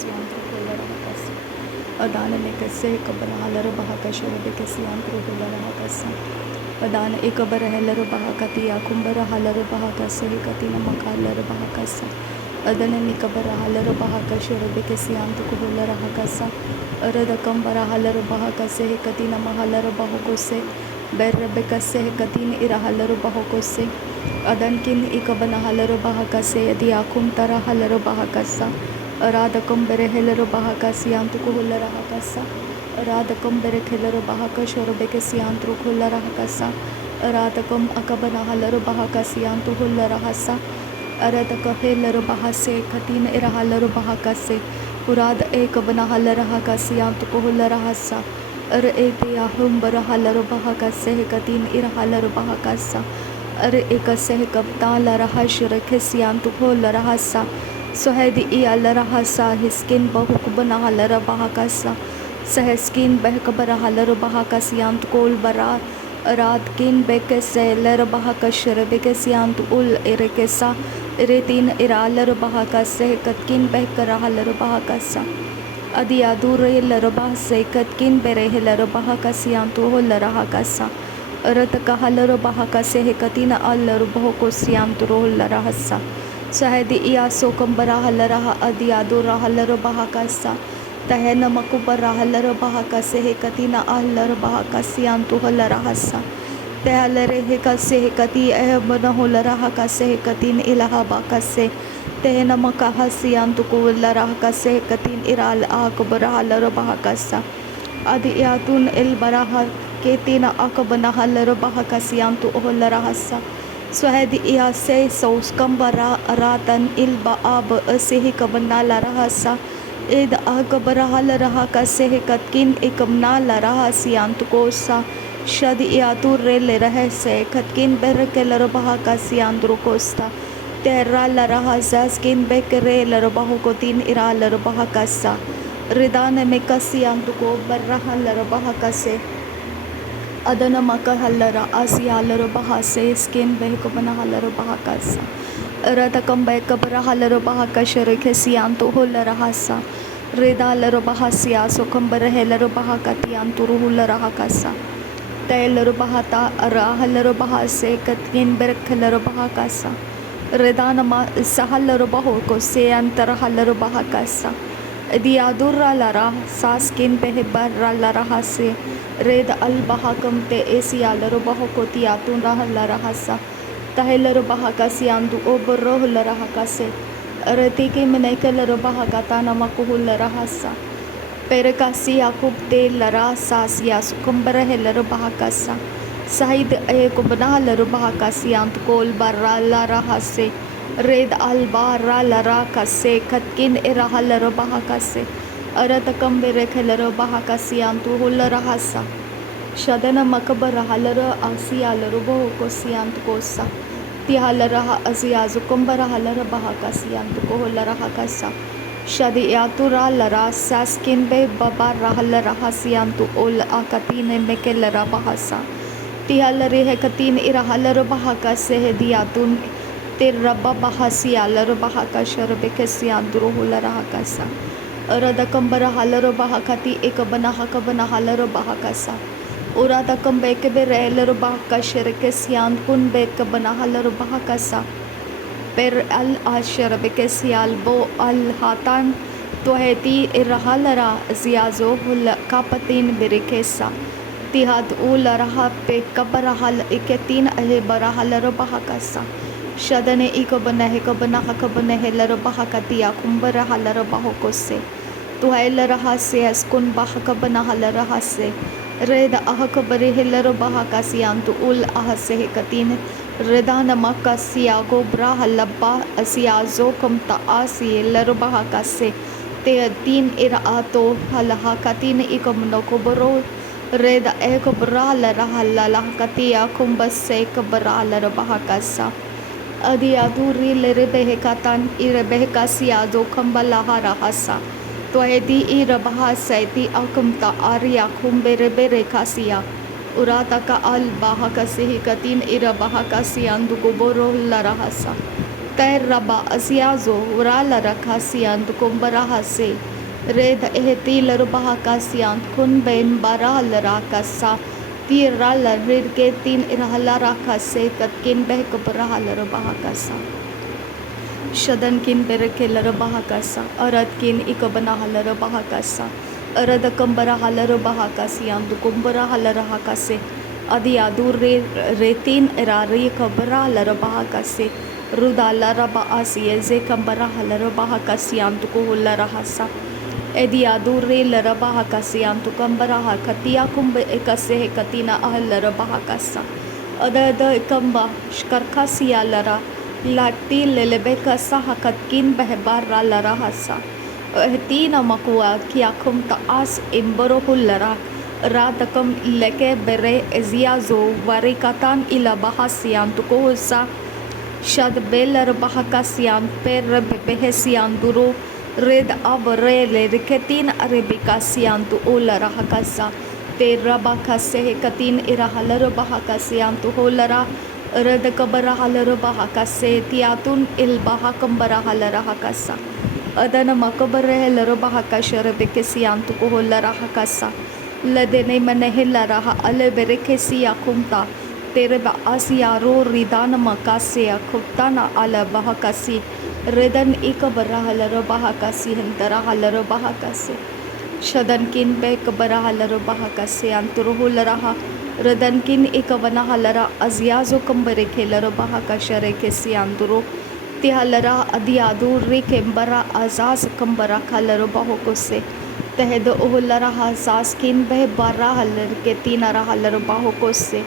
kesiantro kolara hakasa. Adana nekase kabana halara bahakasha rebe kesiantro kolara hakasa. Adana ekabara helaro bahakati akumbara halara bahakasa hikatina makalara bahakasa. Adana nikabara halara bahakasha rebe kesiantro kolara hakasa. Arada kambara halara bahakasa hikatina mahalara bahokose. Berrebe kase hikatina ira halara bahokose. Adankin ikabana halara bahakase yadi akum tara halara bahakasa. Aradakam bere helaro bahakasi antuku hulara hakasa. Aradakam bere helaro bahakasha robeke siantru hulara hakasa. Aradakam akabana halaro bahakasi antu hulara hasa. Aradaka helaro bahase katina ira halaro bahakase. Urada ekabana halara hakasi antuku hulara hasa. Ar eke ahum bara halaro bahakase katin ira halaro bahakasa. Ar ekase kapta lara hashra kesiantu hulara hasa. Sohedi ialara hasa hiskin bahukubana halara bahakasa saheskin behkabara halara bahakasiant kol bara radkin bekese lara bahakashra bekesiant ul irekesa iretin iralara bahakase katkin behkara halara bahakasa adi adure lara bahase katkin berehelara bahakasiant holara hakasa rataka halara bahakase katina allara bahokosiant rolara hasa Sahedi iya sokambara halara adiadura halara bahakasa tahena makubara halara bahakase hekatina halara bahakasi antu halara hasa tehalere hekase hekati ehbana halara hakase hekatin ilaha bakase tehena makahasi antu kulara hakase hekatin iral akubara halara bahakasa adi yatun el baraha ketina akabana halara bahakasi antu halara hasa Swahedi iya se saus kambara aratan ilba ab asehi kabana la rahasa ed agabara hala raha kasehi katkin ikamna la rahasi antukosa shadi iya turre le rahe se katkin berke la rabaha kasi andru kosta terra la rahasa skin bekre la rabahu kotin ira la rabaha kasa ridane me kasi antuko barraha la rabaha kase Adana maka halara asialara bahase skin behkabana halara bahakasa Radakam behkabara halara bahakasha rekesianto holara hasa Reda lara bahasia sokambara helara bahakati anturu hulara hakasa Tailara bahata ara halara bahase katkin berkhalara bahakasa Redana ma sahalara bahoko se antara halara bahakasa Diadura lara saskin behbarra lara hase Red al bahakam te esia laro bahokoti atun lara hasa tahilaro bahakasi andu oboro lara hakase reti ke menaika laro bahakata namaku lara hasa perekasi akub te lara sasia sukumbara helaro bahakasa sahid e kubna laro bahakasi antu kol barra lara hase red al barra lara kase katkin iraha laro bahakase Aratakam berekhelaro bahakasi antu hulara hasa Shadana makabara halara asialara bohokosi antu kosa Tihalara asiazu kumbara halara bahakasi antu koholara hakasa Shadi yatura lara saskin be babara halara hasi antu ol akatine mekelara bahasa Tihalari hekatin ira halara bahakase hediatun Tirraba bahasi alara bahakasha rebekesi andru hulara hakasa Radakambara halara bahakati ekabana hakabana halara bahakasa Uradakam bekebe relaro bahakasha rekesian kun bekabana halara bahakasa Per al ashara bekesial bo al hatan toheti irahalara ziazo hul kapatin berekesa Tihad ularaha pe kabarahal iketin ahe barahalara bahakasa Shadane ikabana hekabana hakabana helara bahakati akumbara halara bahokose Tuhaila rahase askun bahakabana halara hase Reda ahakabari helara bahakasi antu ul ahase hekatin Redana makasiya gobra halabba asiazo kamta asi helara bahakase Te din ira ato halahakatin ikamno koboro Reda ekobra lara halala katia kumbase kabra lara bahakasa Adi aduri lere behekatan ire behekasi ado kambala harahasa Toedi ira bahasai akamta arya kumbere bere kasia Urataka al bahakasi hikatin ira bahakasi andu kuboro larahasa Terraba asiazo urala rakasian kumbarahase red ehtil rubahakasian kun ben baral rakasa tiral rirketin irhala rakase katkin behkubrahal rubahakasa shadan kin berekel rubahakasa arad kin ikabnahal rubahakasa arad kumbarahal rubahakasian kumbarahal rakase adi adur retin irari kabral rubahakase Rudala raba asiye ze kambara halara hakasiyan tuku hulara hasa edi adure laraba hakasiyan tu kambara hakatiya kumbe ekase katina ahalara hakasa ada kamba shkarkasiya lara lati lelebeka sahakatkin behbarra lara hasa ehtina makwa kiya kum taas imbaro hulara radakam leke bere eziazo warikatan ila bahasiyan tuku husa Shad beller bahakasian per behesian duro red abrele riketin arabikasian tu olara hakasa te rabakase katin irahalar bahakasian tu holara red kabara halar bahakase tiatun il bahakambara halar hakasa adana makabare halar bahakashar bekesian tu holara hakasa ladene manehilla ale berekesiya kumta Tereba asiaro ridana makasya khuptana ala bahakasi redan ikabarahalar bahakasi hentarahalar bahakasi shadankin bekabarahalar bahakasi anturuhularaha redankin ikabanahalara aziazo kambare khelar bahakashare kesi anturu tihalara adiadu rekembara azaz kambara khalar bahokose tehed uhulara hasaskin beh barahalar ketinara halar bahokose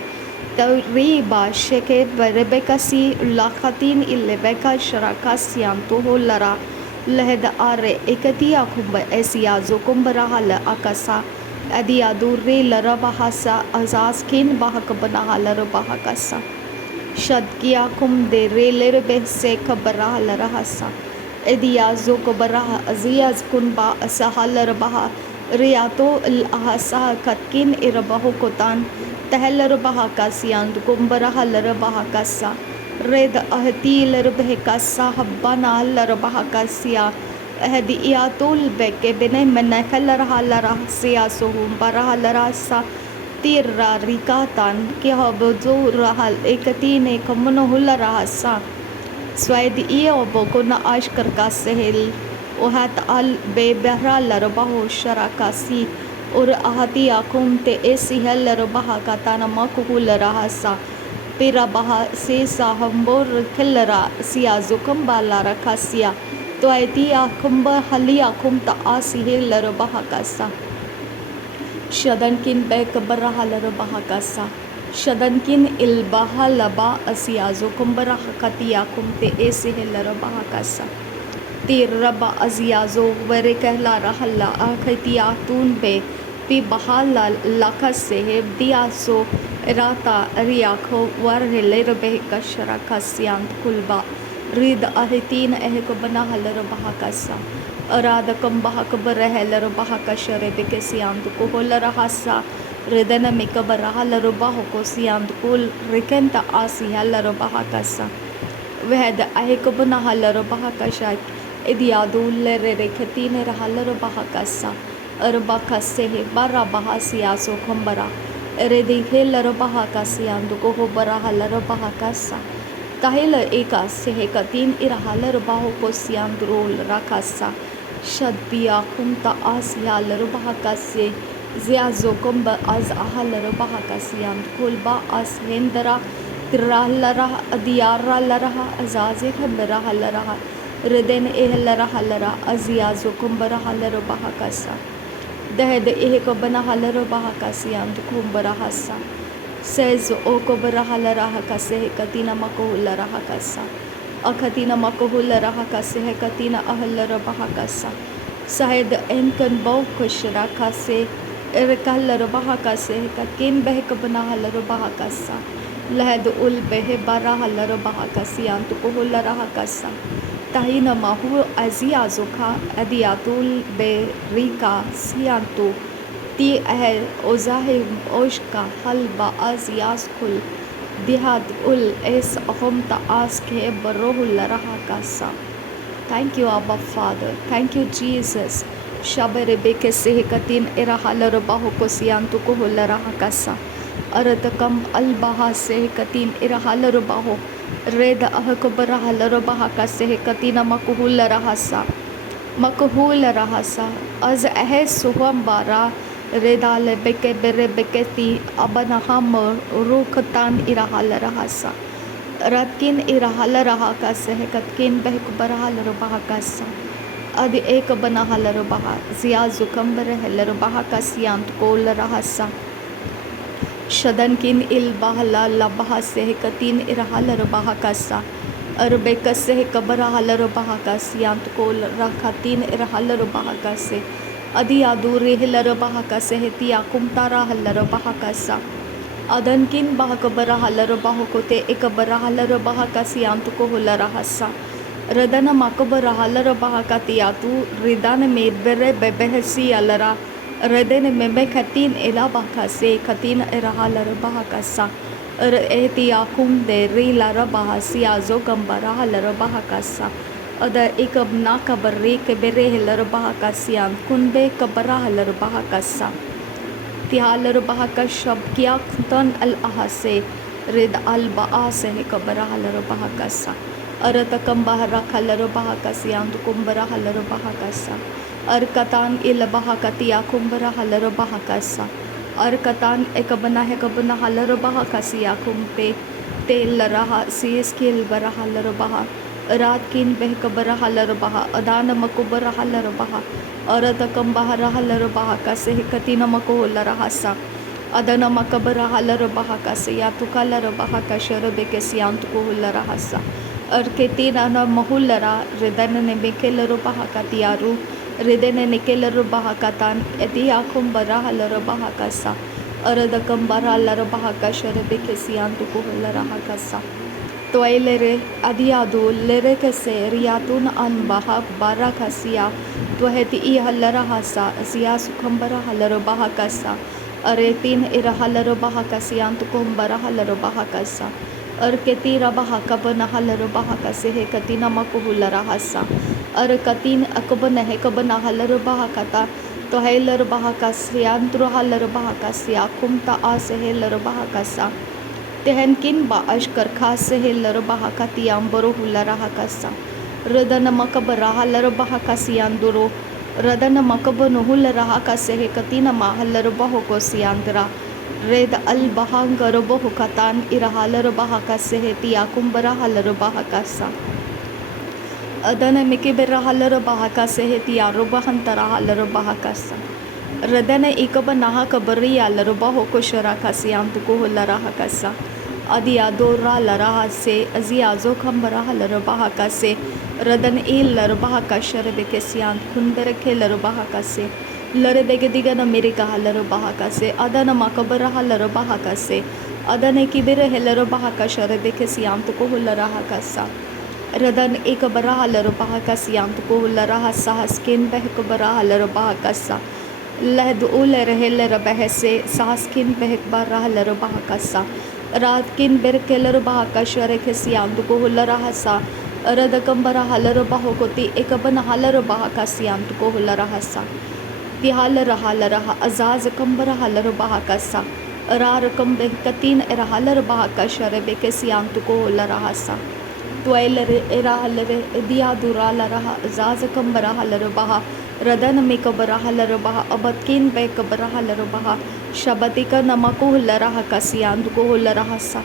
Riba sheke berebekasi lakatin ilebeka sharakasian tuholara lehda are ekatia kumba esia zokumbara hala akasa adia durre lara bahasa azaskin bahakabana hala bahakasa shadkia kum de reler behse kabara hala hasa edia zokubara aziaz kunba asahalar baha riyato al ahasa katkin irabahu kotan Teheller bahakasian kumbarahalar bahakasa red ahtiler behkasa habbana lar bahakasia ahdiyatul beke bene menakalar halar sia sohum barahalarasa tirra rikatan kihabuzu rahal ekatine kamunohularasa swaid iyo bokuna ashkar ka sehel ohat al bebehralar bahu sharakasi और आहती आकुम ते ऐसी हल्लर बहा का ताना मकुहुलरा हसा पेरा बहा से साहम्बोर खिल्लरा सिया जुकम बाला रखा सिया तो आयती आकुम ब हली आकुम ता आसी हल्लर बहा कासा शदन किन बैक बरा हल्लर बहा कासा शदन किन इल बहा लबा असिया जुकम बरा हकती आकुम ते ऐसी हल्लर बहा कासा तीर रबा अजियाजो वरे कहला रहला आखती आतून बे पी बहाला लाखा से दिया सो राता रियाखो वर लेर बे कशरा कसियांत कुलबा रिद अहितीन एह को बना हलर बहा कसा अराद कम बहा कबर रहलर बहा कशरे बे सियांत को होलर हसा रिदन में कबर हलर बहा को सियांत कुल रिकंत आसी हलर बहा कसा वह द एह को बना हलर बहा कशा इदियादुल रे रेखतीन रहलर बहा कसा अरबा कसे बारा बहा सियासो खंबरा रे देखे लर बहा कसियांद को हो बरा हलर बहा कसा ताहिल एका से कतीन इरहालर बाहो को सियांद रोल रखसा शदबिया खुमता आसिया लर बहा कसे जियाजो कुंब आज आहलर बहा कसियांद कुलबा अस हेंदरा तिरालरा अदियारा लरहा अजाजे खबरा हलरहा रिदेन एहलरा हलरा अजियाजो कुंबरा हलर बहा कसा दहद एह को बना हलर बहा कसियांद कुंबरा हसा सेज ओ को बरा हलरा कसे कतीना मकोहुलरा कसा अखतीना मकोहुलरा कसे कतीना अहलर बहा कसा शायद एनकन बहु खुश रखा से इरकलर बहा कसे ककिन बहक बना हलर बहा कसा लहद उल बह बरा हलर बहा कसियांद कुहुलरा कसा ताहिन माहू अजियाजुखा अदियातुल बेरिका सियांतु ती अहल ओजाहे ओशका हलबा अजियास कुल दिहाद उल एस अहम तास के बरोहुल रहा Kasa. Thank you, Abba Father. Thank you, Jesus. Shaberebeke sehekatin irahalarabaho kosiantu koholarahakasa. Aratakam albaha sehekatin irahalarabaho. Reda ahakabarahalarabahaka sehekatina makuhularahasa. Makuhularahasa. Az ehe suhambara. Reda lebeke berebeketi abanaham rukatan irahalarahasa. Ratkin irahalarahaka sehekatkin behkubarahalarabahakasa. Adi एक बना huller बहा जिया जुकम्बर huller बहा का सियांत कोल रहसा शदन किन इल बहला लबहा से कतीन इरहलर बहा का सा अरबे कसे कबरा हलर बहा का सियांत कोल रखा तीन इरहलर बहा का से अदी आदूर हलर बहा का से तिया कुमतारा हलर बहा का सा अदन किन बहा कबरा हलर बहा कोते एक बरा हलर बहा का सियांत को हलर रहसा रदन मकबर हलर बहा तियातु रिदान मेबरे बेबहसी अलरा रदन मेबे खतीन एला बहा से खतीन एरहलर बहा सा एतियाकुम दे रीलर बहा सियाजो गंबरा हलर बहा सा अद एक ना कबर रे के बेरे हलर बहा सियान कुनबे कबरा हलर बहा सा तिहालर बहा शब किया खुतन अल अहा से रिद अल बआ से कबरा हलर बहा सा अरतकम बहरा खलर बहा का सियांत कुंबरा हलर बहा का सा अरकतान इल बहा का तिया कुंबरा हलर बहा का सा अरकतान एक बना है कबना हलर बहा का सिया कुंपे तेल रहा सीस किल बरा हलर बहा रात किन बह कबरा हलर बहा अदान मकुबरा हलर बहा अरतकम बहरा हलर बहा का से कतीन मको लरहा सा अदन मकबरा हलर बहा का से या तुकलर बहा का शरबे के सियांत को लरहा सा अर्केतीना महुलरा रिदन ने बेकेलरो बहा का तियारू रिदन ने निकेलरो बहा का तान एतियाकुम बरा हलर बहा का सा अरदकम बरा लर बहा का शरबे के सियांतु को लरा का सा तो लेरे अदियादो लेरे के से रियातुन अन बहा बारा का सिया तो हेति ई हलरा हसा सिया सुखम बरा हलर बहा का सा अरे तीन इर हलर बहा का सियांतु को बरा हलर बहा का सा अर के तीरा बहा कबन हलर बहा का से है कतीना मकुहुल रहा सा अर कतीन अकबन है कबन हलर बहा का ता तो है लर बहा का सियांत्र हलर बहा का सिया कुमता आ से है लर बहा का सा तेहन किन बा अशकर खास से है लर बहा का तियाम बरो हुल रहा का सा रदन मकबरा हलर बहा का सियांदुरो रदन मकबन हुल रहा का से है कतीना मा हलर बहो को सियांतरा रेद अल बहांगर बहु कतान इरहालर बहा का सेहतिया कुंबरा हलर बहा का सा अदन मिकिबेरा हलर बहा का सेहतिया रुबहंतरा हलर बहा का सा रदन इकब नहा कबरी अलर बहो को शरा का सियांत को लरा का सा अदिया दोरा लरा से अजिया जो खंबरा हलर बहा का से रदन ए लर बहा का शरबे के सियांत खुंदर के लर बहा का से लर बेगे दिगन मेरे का हलर बहा का से अदन मकबर हलर बहा का से अदन किबिर हलर बहा का शरबे के सियांत को लरा का सा रदन एक बरा हलर बहा का सियांत को लरा सा स्किन बह कबरा हलर बहा का सा लहद उल रहल बह से सास्किन बह बरा हलर बहा का सा रात किन बेर केलर बहा का शर के सियांत को लरा सा रद कंबरा हलर बहो को ती एक बन हलर बहा का सियांत को लरा सा तिहाल रहा अजाज कंबर हलर बहा का सा रार कम कतीन हलर बहा का शरबे के सियांत को लरा सा त्वैलर एरा हलर दिया दुरा लरा अजाज कंबर हलर बहा रदन में कबरा हलर बहा अबतकिन बे कबरा हलर बहा शबतिक नमको लरा का सियांत को लरा सा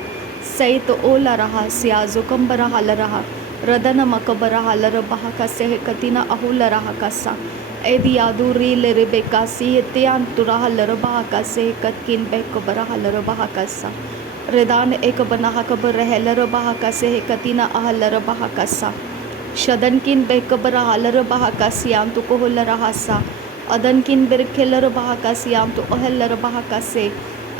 सैत ओ लरा सियाजो कंबर हलरा रदन मकबरा हलर बहा का सेह कतीना अहू लरा का सा एदियादू रील रिबेका सी त्यान तुरा हलर बहा का सेह कतकिन बे कबरा हलर बहा का सा रिदान एक बना कबर रहलर बहा का सेह कतीना अहलर बहा का सा शदन किन बे कबरा हलर बहा का सियांतु को लरा सा अदन किन बिरखेलर बहा का सियांतु अहलर बहा का से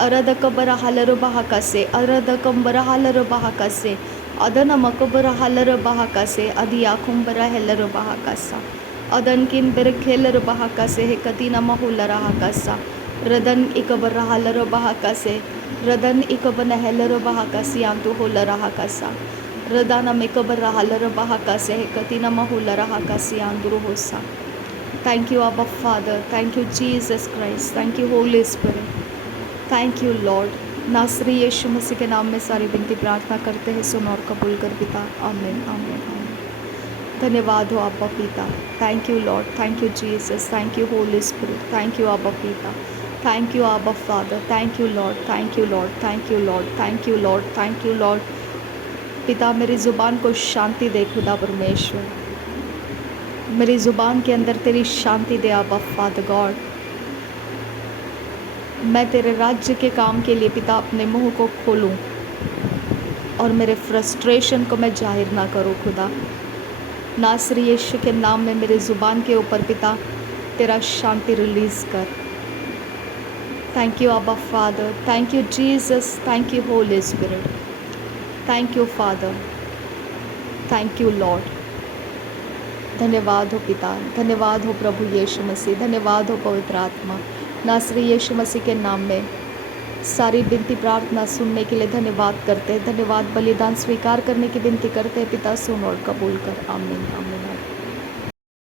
अरद कबरा हलर बहा का से अरद कंबरा हलर बहा का से अदन मकबरा हलर बहा का से अदिया कुंबरा हलर बहा का सा अदन किन बिरखेलर बहा का से कतीना महूल रहा का सा रदन इकबरा हलर बहा का से रदन इकबन हलर बहा का सियांतु होल रहा का सा रदाना में कबर रहा लर बहा का सह कतिना mahula रहा का सियांदुरु होसा. Thank you, Abba Father. Thank you, Jesus Christ. Thank you, Holy Spirit. Thank you Lord. नासरी यीशु मसीह के नाम में सारी विनती प्रार्थना करते हैं, सुन और कबूल कर पिता. आमीन आमीन आमीन. धन्यवाद हो अब्बा पिता. Thank you Lord. Thank you Jesus. Thank you Holi spirit. Thank you अब्बा पिता. थैंक यू अब्बा father. Thank you Lord. Thank you Lord. Thank you Lord. Thank you Lord. Thank you Lord. पिता मेरी ज़ुबान को शांति दे खुदा परमेश्वर. मेरी ज़ुबान के अंदर तेरी शांति दे अब्बा फादर गॉड. मैं तेरे राज्य के काम के लिए पिता अपने मुंह को खोलूं और मेरे फ्रस्ट्रेशन को मैं जाहिर ना करूं खुदा. नासरी यीशु के नाम में मेरी ज़ुबान के ऊपर पिता तेरा शांति रिलीज़ कर. थैंक यू अब्बा father. Thank you Jesus. Thank you Holi spirit. Thank you father. Thank you Lord. धन्यवाद हो पिता. धन्यवाद हो प्रभु यीशु मसीह. धन्यवाद हो पवित्र आत्मा. नासरी यीशु मसीह के नाम में सारी विनती प्रार्थना सुनने के लिए धन्यवाद करते हैं. धन्यवाद बलिदान स्वीकार करने की विनती करते हैं पिता. सुन और कबूल कर. आमीन आमीन.